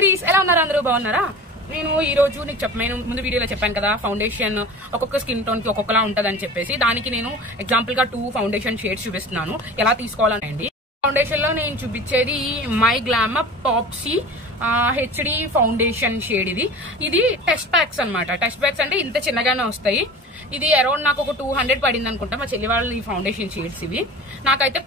Please ఎలా ఉన్నారు అందరూ బాగున్నారా? నేను ఈ రోజు నేను ముందు వీడియోలో చెప్పాను కదా, ఫౌండేషన్ ఒక్కొక్క స్కిన్ టోన్ కి ఒక్కొక్కలా ఉంటదని చెప్పేసి, దానికి నేను ఎగ్జాంపుల్ గా 2 ఫౌండేషన్ షేడ్స్ చూపిస్తున్నాను ఎలా తీసుకోవాలండి. ఫౌండేషన్ లో నేను చూపించేది my glamour popsy HD foundation shade. ఇది టెస్ట్ ప్యాక్స్ అనమాట. టెస్ట్ ప్యాక్స్ అంటే ఇంత చిన్నగానే వస్తాయి. ఇది అరౌండ్ నాకు ఒక 200 పడింది అనుకుంటా. మా చెల్లి వాళ్ళు ఈ ఫౌండేషన్ షేడ్స్ ఇవి. నాకైతే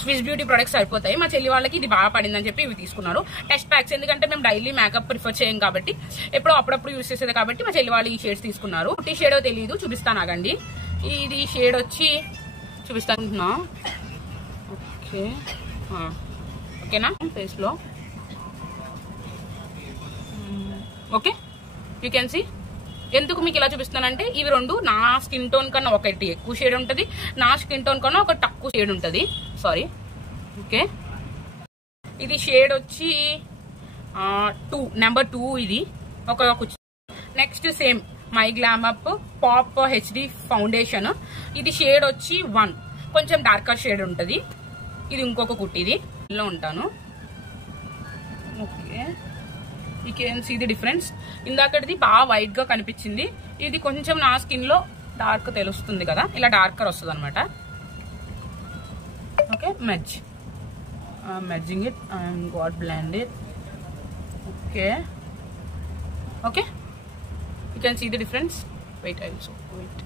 స్విస్ బ్యూటీ ప్రొడక్ట్స్ సరిపోతాయి. మా చెల్లి వాళ్ళకి ఇది బాగా పడిందని చెప్పి ఇవి తీసుకున్నారు. టెస్ట్ ప్యాక్స్ ఎందుకంటే మేము డైలీ మేకప్ ప్రిఫర్ చేయం కాబట్టి, ఎప్పుడో అప్పుడప్పుడు యూజ్ చేసేది కాబట్టి మా చెల్లి వాళ్ళు ఈ షేడ్స్ తీసుకున్నారు. ఈ షేడో తెలియదు, చూపిస్తాను ఆగండి. ఇది షేడ్ వచ్చి చూపిస్తాను. ఓకేనా ఫేస్ లో? Okay, you can see. ఎందుకు మీకు ఇలా చూపిస్తున్నానంటే ఇవి రెండు నా స్కిన్ టోన్ కన్నా ఒకటి ఎక్కువ షేడ్ ఉంటుంది, నా స్కిన్ టోన్ కన్నా ఒక తక్కువ షేడ్ ఉంటుంది. సారీ. ఓకే, ఇది షేడ్ వచ్చి 2 నెంబర్ 2. ఇది ఒక next same my glamour pop HD foundation. ఇది షేడ్ వచ్చి 1, కొంచెం డార్కర్ షేడ్ ఉంటుంది. ఇది ఇంకొక కుట్టిది ఇలా ఉంటాను. Okay, you can see the difference. ఇందాకటిది బాగా వైట్ గా కనిపించింది, ఇది కొంచెం నా స్కిన్ లో డార్క్ తెలుస్తుంది కదా, ఇలా డార్కర్ వస్తుంది అనమాట. Okay, merging it and got blend it. Okay okay, you can see the difference. Wait also wait,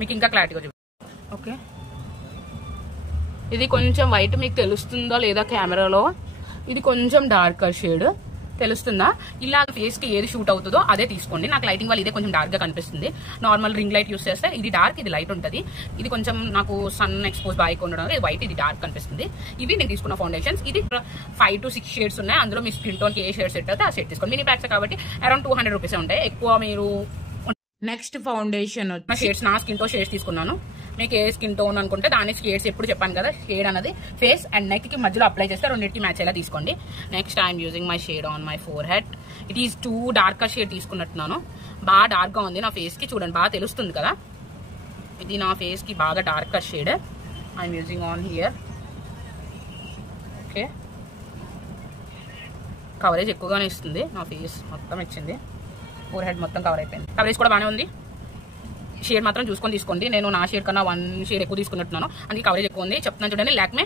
మీకు ఇంకా క్లారిటీగా చూపి. ఓకే, ఇది కొంచెం వైట్ మీకు తెలుస్తుందో లేదా కెమెరాలో, ఇది కొంచెం డార్కర్ షేడ్ తెలుస్తుందా? ఇలా ఫేస్ కి ఏది షూట్ అవుతుందో అదే తీసుకోండి. నాకు లైటింగ్ వల్ల ఇదే కొంచెం డార్క్ గా కనిపిస్తుంది. నార్మల్ రింగ్ లైట్ యూస్ చేస్తే ఇది డార్క్, ఇది లైట్ ఉంటుంది. ఇది కొంచెం నాకు సన్ ఎక్స్పోజ్ బాగా ఉండడం, ఇది వైట్, ఇది డార్క్ కనిపిస్తుంది. ఇవి నేను తీసుకున్న ఫౌండేషన్స్. ఇది 5 to 6 షేడ్స్ ఉన్నాయి. అందులో మీ స్కిన్ టోన్ కి ఏ షేడ్ సెట్ అయితే ఆ షేడ్ తీసుకోండి. మినీ ప్యాక్స్ కాబట్టి అరౌండ్ 200 రూపీస్ ఉంటాయి. ఎక్కువ మీరు నెక్స్ట్ ఫౌండేషన్ షేడ్స్, నా స్కిన్ తో షేడ్స్ తీసుకున్నాను. మీకు ఏ స్కిన్ టోన్ అనుకుంటే దాని షేడ్స్ ఎప్పుడు చెప్పాను కదా, షేడ్ అనేది ఫేస్ అండ్ నెక్ కి మధ్యలో అప్లై చేస్తే రెండింటికి మ్యాచ్ అయ్యేలా తీసుకోండి. Next I'm using my shade on my forehead. It is 2 darker shade తీసుకున్నట్టున్నాను. బాగా డార్క్ గా ఉంది నా ఫేస్ కి, చూడండి బాగా తెలుస్తుంది కదా. ఇది నా ఫేస్ కి బాగా darker shade. I'm using on here. Okay, coverage ఎక్కువగానే ఇస్తుంది. నా ఫేస్ మొత్తం ఇచ్చింది, ఫోర్ హెడ్ మొత్తం కవర్ అయిపోయింది. కవరేజ్ కూడా బాగానే ఉంది. షేడ్ మాత్రం చూసుకొని తీసుకోండి. నేను నా షేడ్ కన్నా 1 షేడ్ ఎక్కువ తీసుకున్నట్టున్నాను, అందుకే కవరేజ్ ఎక్కువ ఉంది. చెప్తున్నాను చూడండి. Lakme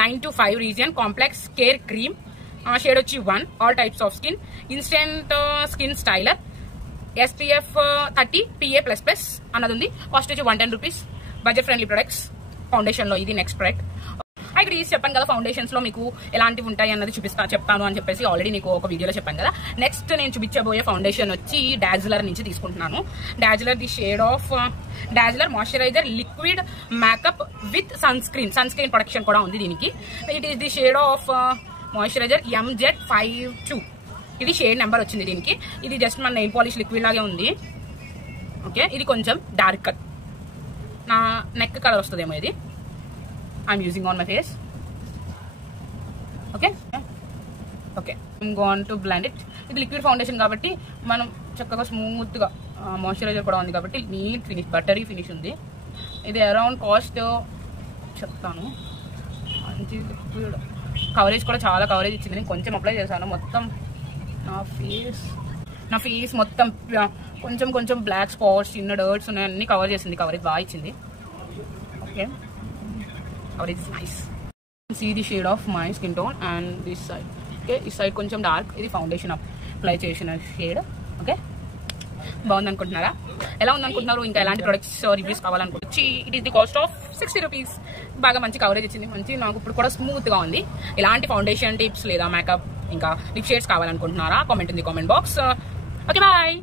9 to 5 region complex care cream. Shade వచ్చి 1, all types of skin, instant skin styler, SPF 30 PA++ అన్నది ఉంది. కాస్ట్ వచ్చి 110 rupees. Budget friendly products foundation లో. ఇది నెక్స్ట్ ప్రొడక్ట్. ఇక్కడ చెప్పాను కదా ఫౌండేషన్స్ లో మీకు ఎలాంటివి ఉంటాయి అన్నది చెప్తాను అని చెప్పేసి ఆల్రెడీ నీకు ఒక వీడియోలో చెప్పాను కదా. నెక్స్ట్ నేను చూపించబోయే ఫౌండేషన్ వచ్చి డాజ్లర్ నుంచి తీసుకుంటున్నాను. Dazzler the shade of Dazzler moisturiser liquid makeup with sunscreen protection కూడా ఉంది దీనికి. It is the shade of moisturiser MZ52. ఇది షేడ్ నెంబర్ వచ్చింది దీనికి. ఇది జస్ట్ మన నెయిల్ పాలిష్ లిక్విడ్ లాగే ఉంది. ఓకే, ఇది కొంచెం డార్కర్, నా నెక్ కలర్ వస్తుందేమో ఇది. I'm using on my face. Okay. I'm going to blend it. ఇది లిక్విడ్ ఫౌండేషన్ కాబట్టి మనం చక్కగా స్మూత్ గా, మాయిశ్చరైజర్ కూడా ఉంది కాబట్టి నీట్ ఫినిష్, బటరీ ఫినిష్ ఉంది. ఇది అరౌండ్ కాస్ట్ చెప్తాను. మంచి లిక్విడ్, కవరేజ్ కూడా చాలా కవరేజ్ ఇచ్చింది. నేను కొంచెం అప్లై చేశాను. మొత్తం నా ఫేస్ మొత్తం కొంచెం బ్లాక్ స్పాట్స్, చిన్న డర్ట్స్ ఉన్నాయి, అన్ని కవర్ చేసింది. కవరేజ్ బాగా ఇచ్చింది. Okay, coverage is nice. See the shade of my skin tone and this side. Okay, this side కొంచెం డార్క్. ఇది ఫౌండేషన్ అప్లై చేసిన షేడ్. ఓకే, బాగుంది అనుకుంటున్నారా? ఎలా ఉంది అనుకుంటున్నారు? ఇంకా ఎలాంటి ప్రొడక్ట్స్ రివ్యూస్ కావాలనుకుంటే it is the cost of 60 rupees. బాగా మంచి కవరేజ్ ఇచ్చింది. మంచి నాకు ఇప్పుడు కూడా స్మూత్ గా ఉంది. ఎలాంటి ఫౌండేషన్ టిప్స్ లేదా మేకప్ ఇంకా లిప్ షేడ్స్ కావాలనుకుంటున్నారా? Comment in the comment box. Okay, bye.